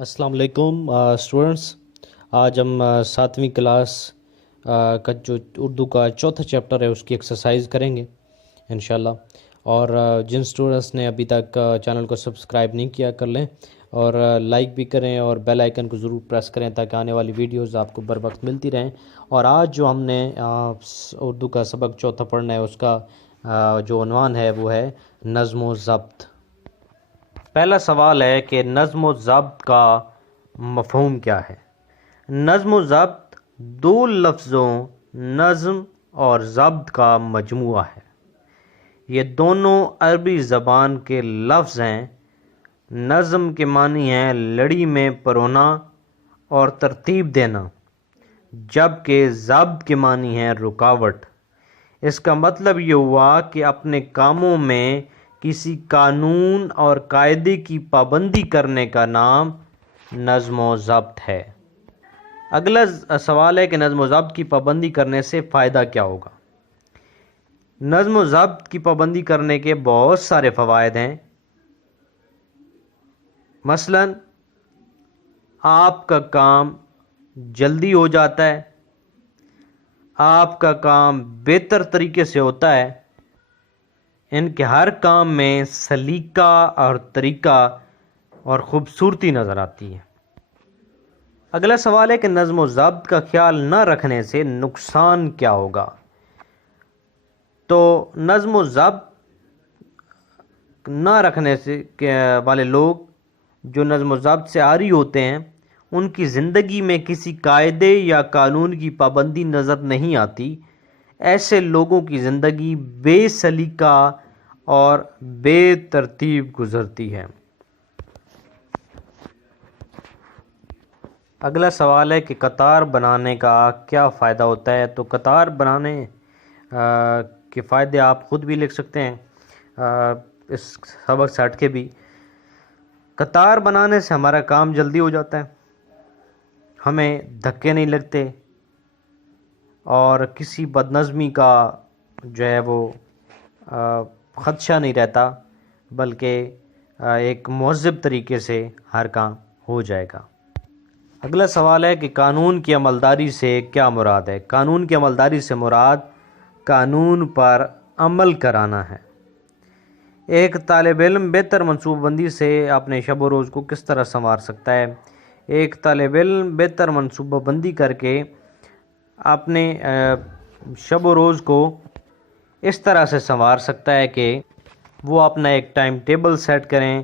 السلام علیکم اسٹوڈنٹس. آج ہم 7ویں کلاس کا جو اردو کا چوتھا چیپٹر ہے اس کی ایکسرسائز کریں گے انشاءاللہ. اور جن اسٹوڈنٹس نے ابھی تک چینل کو سبسکرائب نہیں کیا کر لیں اور لائک بھی کریں اور بیل آئیکن کو ضرور پریس کریں تاکہ آنے والی ویڈیوز آپ کو بر وقت ملتی رہیں. اور آج جو ہم نے اردو کا سبق چوتھا پڑھنا ہے اس کا جو عنوان ہے وہ ہے نظم و ضبط. پہلا سوال ہے کہ نظم و ضبط کا مفہوم کیا ہے؟ نظم و ضبط دو لفظوں نظم اور ضبط کا مجموعہ ہے. یہ دونوں عربی زبان کے لفظ ہیں. نظم کے معنی ہے لڑی میں پرونا اور ترتیب دینا، جبکہ ضبط کے معنی ہے رکاوٹ. اس کا مطلب یہ ہوا کہ اپنے کاموں میں کسی قانون اور قاعدے کی پابندی کرنے کا نام نظم و ضبط ہے. اگلا سوال ہے کہ نظم و ضبط کی پابندی کرنے سے فائدہ کیا ہوگا؟ نظم و ضبط کی پابندی کرنے کے بہت سارے فوائد ہیں. مثلا آپ کا کام جلدی ہو جاتا ہے، آپ کا کام بہتر طریقے سے ہوتا ہے، ان کے ہر کام میں سلیقہ اور طریقہ اور خوبصورتی نظر آتی ہے. اگلا سوال ہے کہ نظم و ضبط کا خیال نہ رکھنے سے نقصان کیا ہوگا؟ تو نظم و ضبط نہ رکھنے سے والے لوگ جو نظم و ضبط سے عاری ہوتے ہیں ان کی زندگی میں کسی قاعدے یا قانون کی پابندی نظر نہیں آتی. ایسے لوگوں کی زندگی بے سلیقہ اور بے ترتیب گزرتی ہے. اگلا سوال ہے کہ قطار بنانے کا کیا فائدہ ہوتا ہے؟ تو قطار بنانے کے فائدے آپ خود بھی لکھ سکتے ہیں اس سبق سے ہٹ کے بھی. قطار بنانے سے ہمارا کام جلدی ہو جاتا ہے، ہمیں دھکے نہیں لگتے اور کسی بدنظمی کا جو ہے وہ خدشہ نہیں رہتا، بلکہ ایک مہذب طریقے سے ہر کام ہو جائے گا. اگلا سوال ہے کہ قانون کی عملداری سے کیا مراد ہے؟ قانون کی عملداری سے مراد قانون پر عمل کرانا ہے. ایک طالب علم بہتر منصوبہ بندی سے اپنے شب و روز کو کس طرح سنوار سکتا ہے؟ ایک طالب علم بہتر منصوبہ بندی کر کے اپنے شب و روز کو اس طرح سے سنوار سکتا ہے کہ وہ اپنا ایک ٹائم ٹیبل سیٹ کریں.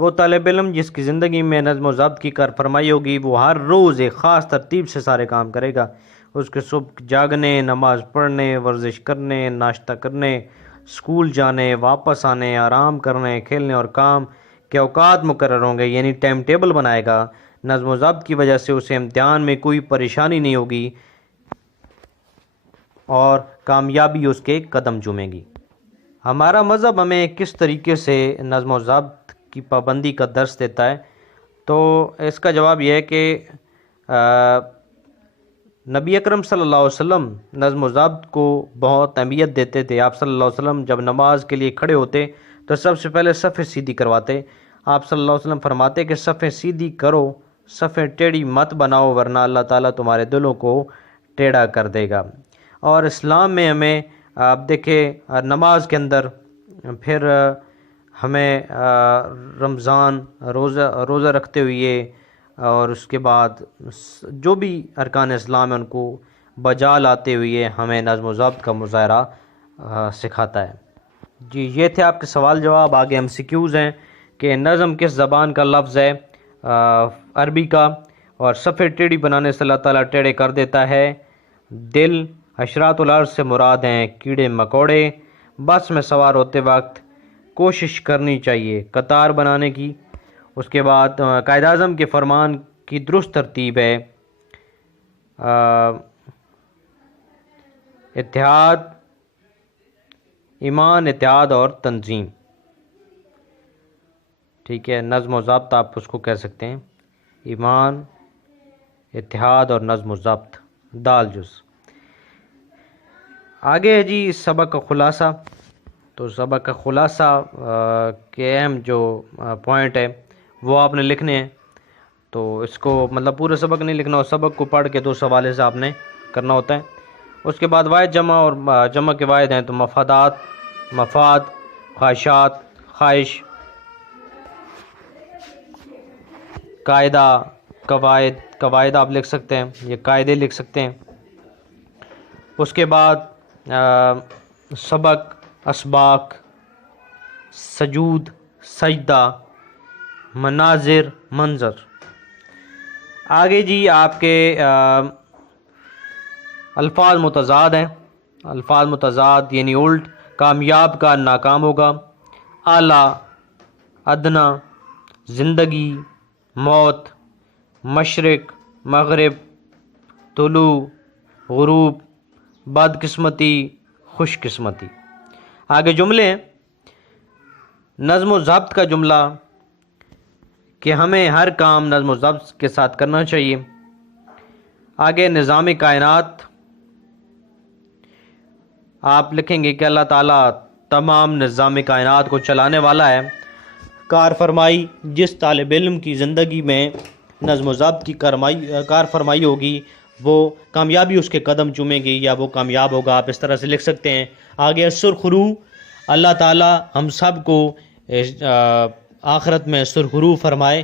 وہ طالب علم جس کی زندگی میں نظم و ضبط کی کار فرمائی ہوگی وہ ہر روز ایک خاص ترتیب سے سارے کام کرے گا. اس کے صبح جاگنے، نماز پڑھنے، ورزش کرنے، ناشتہ کرنے، اسکول جانے، واپس آنے، آرام کرنے، کھیلنے اور کام کے اوقات مقرر ہوں گے، یعنی ٹائم ٹیبل بنائے گا. نظم و ضبط کی وجہ سے اسے امتحان میں کوئی پریشانی نہیں ہوگی اور کامیابی اس کے قدم چومے گی. ہمارا مذہب ہمیں کس طریقے سے نظم و ضبط کی پابندی کا درس دیتا ہے؟ تو اس کا جواب یہ ہے کہ نبی اکرم صلی اللہ علیہ وسلم نظم و ضبط کو بہت اہمیت دیتے تھے. آپ صلی اللہ علیہ وسلم جب نماز کے لیے کھڑے ہوتے تو سب سے پہلے صفیں سیدھی کرواتے. آپ صلی اللہ علیہ وسلم فرماتے کہ صفیں سیدھی کرو، صفیں ٹیڑھی مت بناؤ ورنہ اللہ تعالیٰ تمہارے دلوں کو ٹیڑھا کر دے گا. اور اسلام میں ہمیں آپ دیکھیں نماز کے اندر پھر ہمیں رمضان روزہ رکھتے ہوئے اور اس کے بعد جو بھی ارکان اسلام ہیں ان کو بجا لاتے ہوئے ہمیں نظم و ضبط کا مظاہرہ سکھاتا ہے. جی یہ تھے آپ کے سوال جواب. آگے ہم سیکیوز ہیں کہ نظم کس زبان کا لفظ ہے؟ عربی کا. اور صفحے ٹیڑھی بنانے سے اللہ تعالیٰ ٹیڑھے کر دیتا ہے. دل. حشرات الارض سے مراد ہیں کیڑے مکوڑے. بس میں سوار ہوتے وقت کوشش کرنی چاہیے قطار بنانے کی. اس کے بعد قائد اعظم کے فرمان کی درست ترتیب ہے اتحاد، ایمان، اتحاد اور تنظیم. ٹھیک ہے، نظم و ضبط آپ اس کو کہہ سکتے ہیں، ایمان، اتحاد اور نظم و ضبط. دال جز. آگے ہے جی سبق کا خلاصہ. تو سبق کا خلاصہ کے اہم جو پوائنٹ ہے وہ آپ نے لکھنے ہیں. تو اس کو مطلب پورا سبق نہیں لکھنا، اور سبق کو پڑھ کے تو اس حوالے سے آپ نے کرنا ہوتا ہے۔ اس کے بعد واحد جمع، اور جمع کے واحد ہیں تو مفادات، مفاد، خواہشات، خواہش، قاعدہ، قواعد، قواعد آپ لکھ سکتے ہیں، یہ قاعدے لکھ سکتے ہیں۔ اس کے بعد سبق، اسباق، سجود، سجدہ، مناظر، منظر۔ آگے جی آپ کے الفاظ متضاد ہیں۔ الفاظ متضاد یعنی الٹ، کامیاب کا ناکام ہوگا، اعلیٰ، ادنا، زندگی، موت، مشرق، مغرب، طلوع، غروب، بدقسمتی، خوش قسمتی۔ آگے جملے ہیں، نظم و ضبط کا جملہ کہ ہمیں ہر کام نظم و ضبط کے ساتھ کرنا چاہیے۔ آگے نظام کائنات، آپ لکھیں گے کہ اللہ تعالیٰ تمام نظام کائنات کو چلانے والا ہے۔ کار فرمائی، جس طالب علم کی زندگی میں نظم و ضبط کی کار فرمائی ہوگی وہ کامیابی اس کے قدم چومے گی یا وہ کامیاب ہوگا، آپ اس طرح سے لکھ سکتے ہیں۔ آگے سرخرو، اللہ تعالیٰ ہم سب کو آخرت میں سرخرو فرمائے۔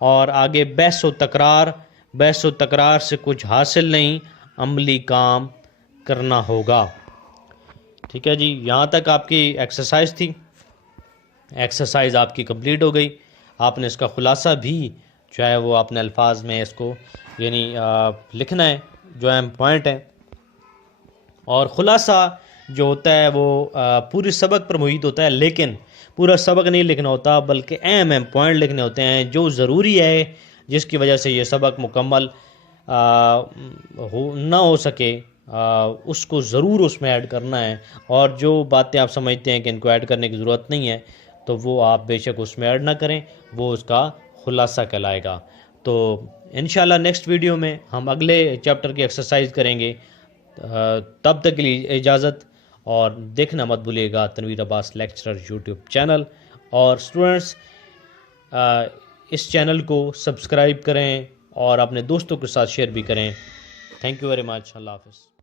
اور آگے بحث و تکرار، بحث و تکرار سے کچھ حاصل نہیں، عملی کام کرنا ہوگا۔ ٹھیک ہے جی، یہاں تک آپ کی ایکسرسائز تھی۔ ایکسرسائز آپ کی کمپلیٹ ہو گئی۔ آپ نے اس کا خلاصہ بھی جو ہے وہ اپنے الفاظ میں اس کو یعنی لکھنا ہے، جو اہم پوائنٹ ہے۔ اور خلاصہ جو ہوتا ہے وہ پورے سبق پر محیط ہوتا ہے، لیکن پورا سبق نہیں لکھنا ہوتا بلکہ اہم اہم پوائنٹ لکھنے ہوتے ہیں جو ضروری ہے، جس کی وجہ سے یہ سبق مکمل نہ ہو سکے، اس کو ضرور اس میں ایڈ کرنا ہے۔ اور جو باتیں آپ سمجھتے ہیں کہ ان کو ایڈ کرنے کی ضرورت نہیں ہے تو وہ آپ بے شک اس میں ایڈ نہ کریں، وہ اس کا خلاصہ کہلائے گا۔ تو انشاءاللہ نیکسٹ ویڈیو میں ہم اگلے چیپٹر کی ایکسرسائز کریں گے۔ تب تک کے لیے اجازت، اور دیکھنا مت بھولیے گا تنویر عباس لیکچرر یوٹیوب چینل۔ اور اسٹوڈنٹس اس چینل کو سبسکرائب کریں اور اپنے دوستوں کے ساتھ شیئر بھی کریں۔ تھینک یو ویری مچ، اللہ حافظ۔